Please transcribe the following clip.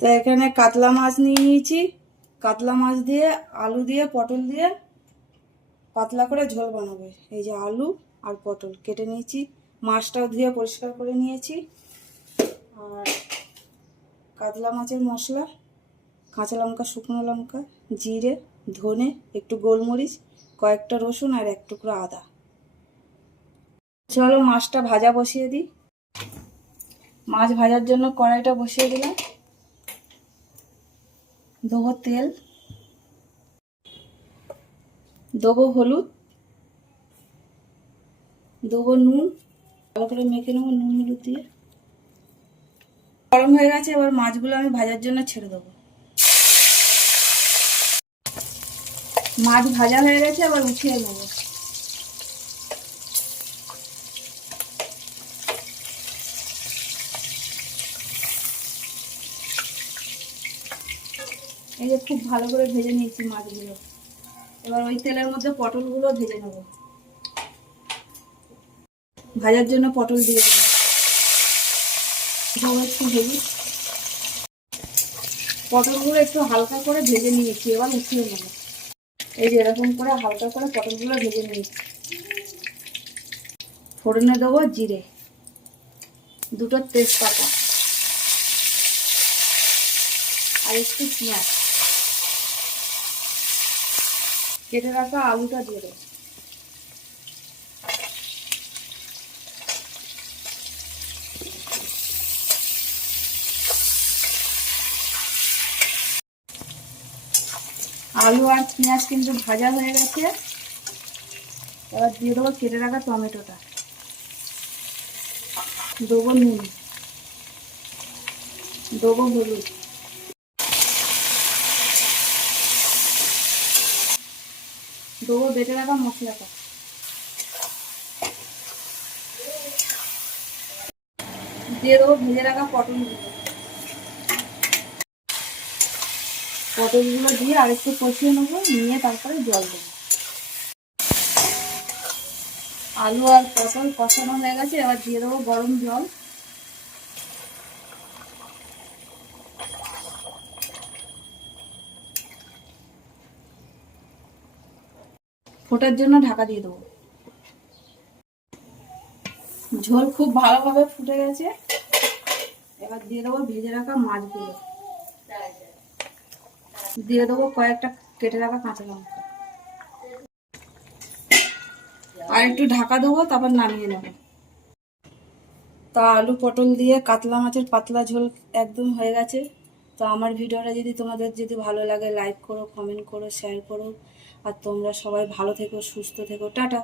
তো এখানে কাতলা মাছ নিয়ে নিয়েছি। কাতলা মাছ দিয়ে আলু দিয়ে পটল দিয়ে পাতলা করে ঝোল বানাবে। এই যে আলু আর পটল কেটে নিয়েছি, মাছটাও ধুয়ে পরিষ্কার করে নিয়েছি। আর কাতলা মাছের মশলা, কাঁচা লঙ্কা, শুকনো লঙ্কা, জিরে, ধনে, একটু গোলমরিচ, কয়েকটা রসুন আর এক টুকরো আদা। চলো মাছটা ভাজা বসিয়ে দিই। মাছ ভাজার জন্য কড়াইটা বসিয়ে দিলাম। দেবো তেল, দেবো হলুদ, দেবো নুন, ভালো করে মেখে নেবো নুন হলুদ দিয়ে। গরম হয়ে গেছে, এবার মাছগুলো আমি ভাজার জন্য ছেড়ে দেবো। মাছ ভাজা হয়ে গেছে, আবার উঠিয়ে নেবো। এই যে খুব ভালো করে ভেজে নিয়েছি মাছগুলো। এবার ওই তেলের মধ্যে পটলগুলো ভেজে নেবো। ভাজার জন্য পটল দিয়ে দেবো। একটু হলুদ, পটলগুলো একটু হালকা করে ভেজে নিয়েছি, এবার উঠিয়ে নেবো। এই যে এরকম করে হালকা করে পটলগুলো ভেজে নিয়েছি। ফোড়নে দেবো জিরে, দুটো তেজপাতা আর একটু পেঁয়াজ। কেটে রাখা আলুটা দিয়ে দেবো। আলু আর পেঁয়াজ কিন্তু ভাজা হয়ে গেছে। এবার দিয়ে দেবো কেটে রাখা টমেটোটা, দেবো নুন, দেবো হলুদ, দেবো বেটে রাখা মশলাটা, দিয়ে দেবো ভেজে রাখা পটলগুলো। পটলগুলো দিয়ে আরেকটু কষিয়ে নেবো, নিয়ে তারপরে জল দেবো। আলু আর পটল কষানো হয়ে গেছে, এবার দিয়ে দেবো গরম জল। ফোটার জন্য ঢাকা দিয়ে দেবো। ঝোল খুব ভালোভাবে ফুটে গেছে, এবার দিয়ে দেবো ভেজে রাখা মাছগুলো, দিয়ে দেবো কয়েকটা কেটে রাখা কাঁচা লঙ্কা, আর একটু ঢাকা দেবো, তারপর নামিয়ে নেবো। তা আলু পটল দিয়ে কাতলা মাছের পাতলা ঝোল একদম হয়ে গেছে। তো আমার ভিডিওটা যদি তোমাদের ভালো লাগে, লাইক করো, কমেন্ট করো, শেয়ার করো। আর তোমরা সবাই ভালো থেকো, সুস্থ থেকো, টাটা।